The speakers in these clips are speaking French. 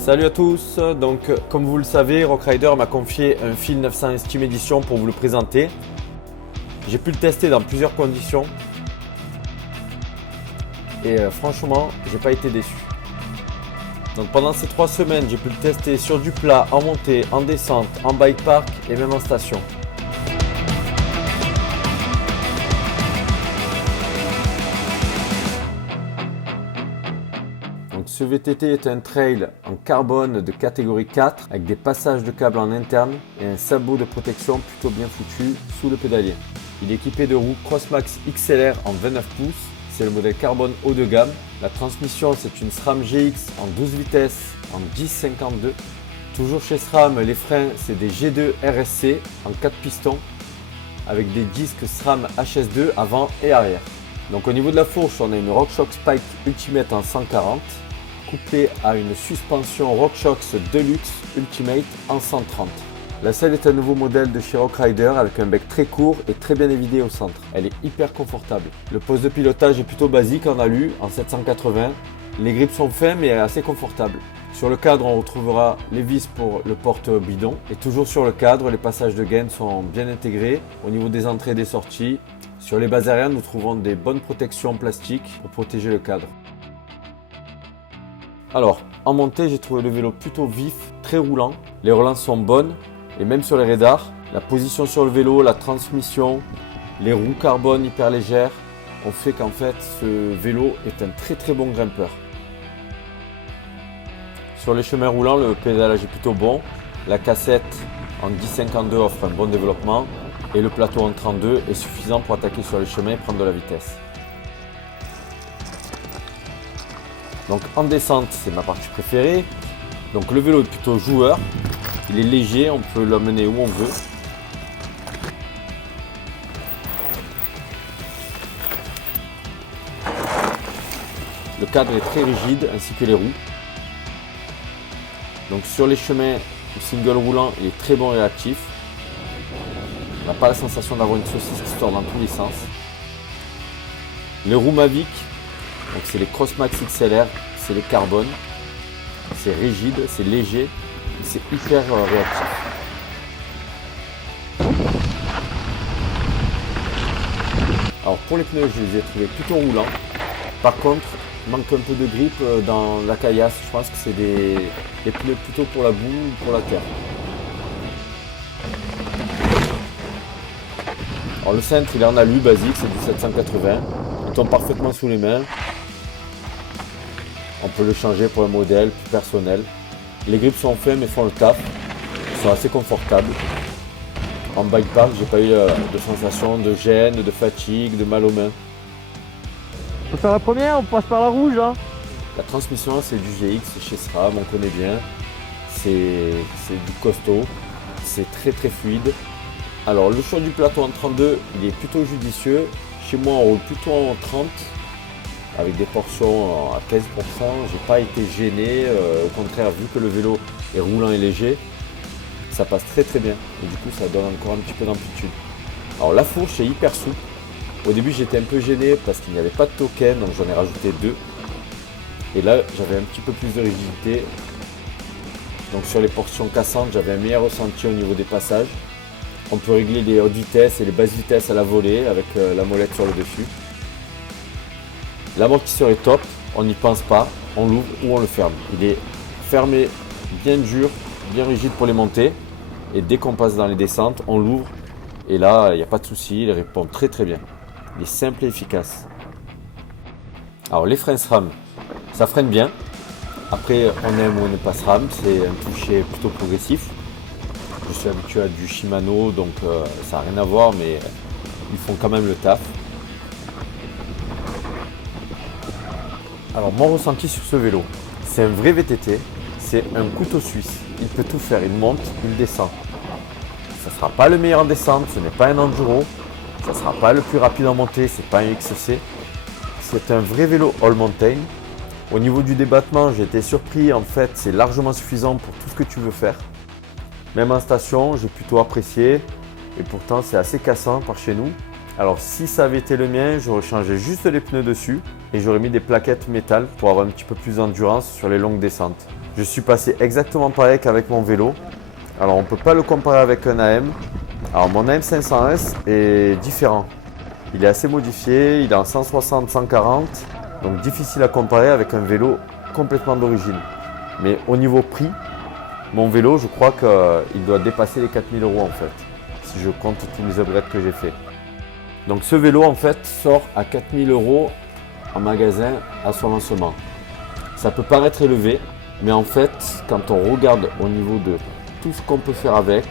Salut à tous, donc comme vous le savez, Rockrider m'a confié un fil 900 Steam Edition pour vous le présenter. J'ai pu le tester dans plusieurs conditions et franchement, j'ai pas été déçu. Donc pendant ces 3 semaines, j'ai pu le tester sur du plat, en montée, en descente, en bike park et même en station. Donc ce VTT est un trail en carbone de catégorie 4 avec des passages de câbles en interne et un sabot de protection plutôt bien foutu sous le pédalier. Il est équipé de roues Crossmax XLR en 29 pouces, c'est le modèle carbone haut de gamme. La transmission c'est une SRAM GX en 12 vitesses en 1052. Toujours chez SRAM, les freins c'est des G2 RSC en 4 pistons avec des disques SRAM HS2 avant et arrière. Donc au niveau de la fourche, on a une RockShox Spike Ultimate en 140 couplée à une suspension RockShox Deluxe Ultimate en 130. La selle est un nouveau modèle de chez Rockrider avec un bec très court et très bien évidé au centre. Elle est hyper confortable. Le poste de pilotage est plutôt basique en alu en 780. Les grips sont fins mais assez confortables. Sur le cadre, on retrouvera les vis pour le porte-bidon. Et toujours sur le cadre, les passages de gaine sont bien intégrés au niveau des entrées et des sorties. Sur les bases arrière, nous trouverons des bonnes protections en plastique pour protéger le cadre. Alors, en montée, j'ai trouvé le vélo plutôt vif, très roulant. Les relances sont bonnes et même sur les radars, la position sur le vélo, la transmission, les roues carbone hyper légères ont fait qu'en fait, ce vélo est un très bon grimpeur. Sur les chemins roulants, le pédalage est plutôt bon. La cassette en 1052 offre un bon développement et le plateau en 32 est suffisant pour attaquer sur les chemins et prendre de la vitesse. Donc en descente, c'est ma partie préférée. Donc le vélo est plutôt joueur, il est léger, on peut l'emmener où on veut. Le cadre est très rigide ainsi que les roues. Donc sur les chemins single roulant, il est très bon et réactif. On n'a pas la sensation d'avoir une saucisse qui sort dans tous les sens. Les roues Mavic, donc c'est les Crossmax XLR, c'est les carbone. C'est rigide, c'est léger, c'est hyper réactif. Alors pour les pneus, je les ai trouvés plutôt roulants. Par contre, il manque un peu de grip dans la caillasse. Je pense que c'est des pneus plutôt pour la boue ou pour la terre. Alors le cintre, il est en alu basique, c'est du 780. Il tombe parfaitement sous les mains. On peut le changer pour un modèle plus personnel. Les grips sont fins mais font le taf. Ils sont assez confortables. En bike park, j'ai pas eu de sensation de gêne, de fatigue, de mal aux mains. On peut faire la première, on passe par la rouge hein. La transmission c'est du GX chez SRAM, on connaît bien. C'est du costaud, c'est très fluide. Alors le choix du plateau en 32, il est plutôt judicieux. Chez moi on roule plutôt en 30 avec des portions à 15%. J'ai pas été gêné, au contraire vu que le vélo est roulant et léger, ça passe très bien et du coup ça donne encore un petit peu d'amplitude. Alors la fourche est hyper souple. Au début j'étais un peu gêné parce qu'il n'y avait pas de token, donc j'en ai rajouté 2. Et là j'avais un petit peu plus de rigidité. Donc sur les portions cassantes, j'avais un meilleur ressenti au niveau des passages. On peut régler les hautes vitesses et les basses vitesses à la volée avec la molette sur le dessus. L'amortisseur est top, on n'y pense pas, on l'ouvre ou on le ferme. Il est fermé, bien dur, bien rigide pour les montées. Et dès qu'on passe dans les descentes, on l'ouvre. Et là, il n'y a pas de souci, il répond très bien. Il est simple et efficace. Alors les freins SRAM, ça freine bien. Après, on aime ou on n'aime pas SRAM, c'est un toucher plutôt progressif. Je suis habitué à du Shimano, donc ça n'a rien à voir, mais ils font quand même le taf. Alors mon ressenti sur ce vélo, c'est un vrai VTT, c'est un couteau suisse. Il peut tout faire, il monte, il descend. Ça ne sera pas le meilleur en descente, ce n'est pas un enduro. Ça ne sera pas le plus rapide en montée, c'est pas un XC. C'est un vrai vélo all mountain. Au niveau du débattement, j'ai été surpris, en fait c'est largement suffisant pour tout ce que tu veux faire. Même en station, j'ai plutôt apprécié et pourtant c'est assez cassant par chez nous. Alors si ça avait été le mien, j'aurais changé juste les pneus dessus et j'aurais mis des plaquettes métal pour avoir un petit peu plus d'endurance sur les longues descentes. Je suis passé exactement pareil qu'avec mon vélo. Alors on ne peut pas le comparer avec un AM. Alors mon AM 500S est différent. Il est assez modifié, il est en 160-140, donc difficile à comparer avec un vélo complètement d'origine. Mais au niveau prix, mon vélo, je crois qu'il doit dépasser les 4000 € en fait, si je compte tous les upgrades que j'ai fait. Donc ce vélo en fait sort à 4000 € en magasin à son lancement. Ça peut paraître élevé, mais en fait quand on regarde au niveau de tout ce qu'on peut faire avec,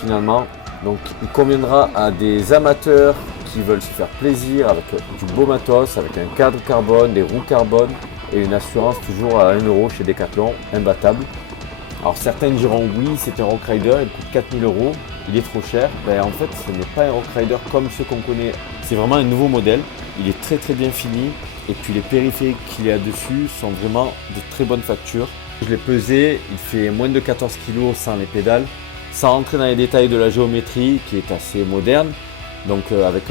finalement, donc il conviendra à des amateurs qui veulent se faire plaisir avec du beau matos, avec un cadre carbone, des roues carbone et une assurance toujours à 1 € chez Decathlon, imbattable. Alors certains diront oui, c'est un Rockrider, il coûte 4000 €, il est trop cher. Ben, en fait, ce n'est pas un Rockrider comme ceux qu'on connaît. C'est vraiment un nouveau modèle. Il est très bien fini et puis les périphériques qu'il y a dessus sont vraiment de très bonne facture. Je l'ai pesé, il fait moins de 14 kg sans les pédales. Sans rentrer dans les détails de la géométrie qui est assez moderne, donc avec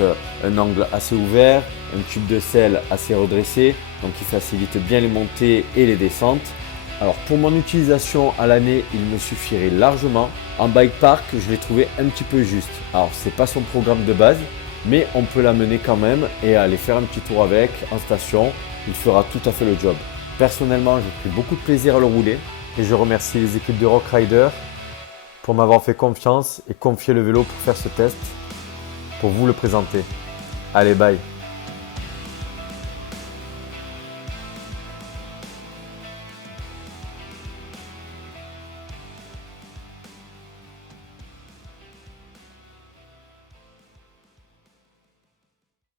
un angle assez ouvert, un tube de selle assez redressé, donc qui facilite bien les montées et les descentes. Alors pour mon utilisation à l'année, il me suffirait largement. En bike park, je l'ai trouvé un petit peu juste. Alors c'est pas son programme de base, mais on peut l'amener quand même et aller faire un petit tour avec en station. Il fera tout à fait le job. Personnellement, j'ai pris beaucoup de plaisir à le rouler et je remercie les équipes de Rockrider pour m'avoir fait confiance et confier le vélo pour faire ce test, pour vous le présenter. Allez, bye!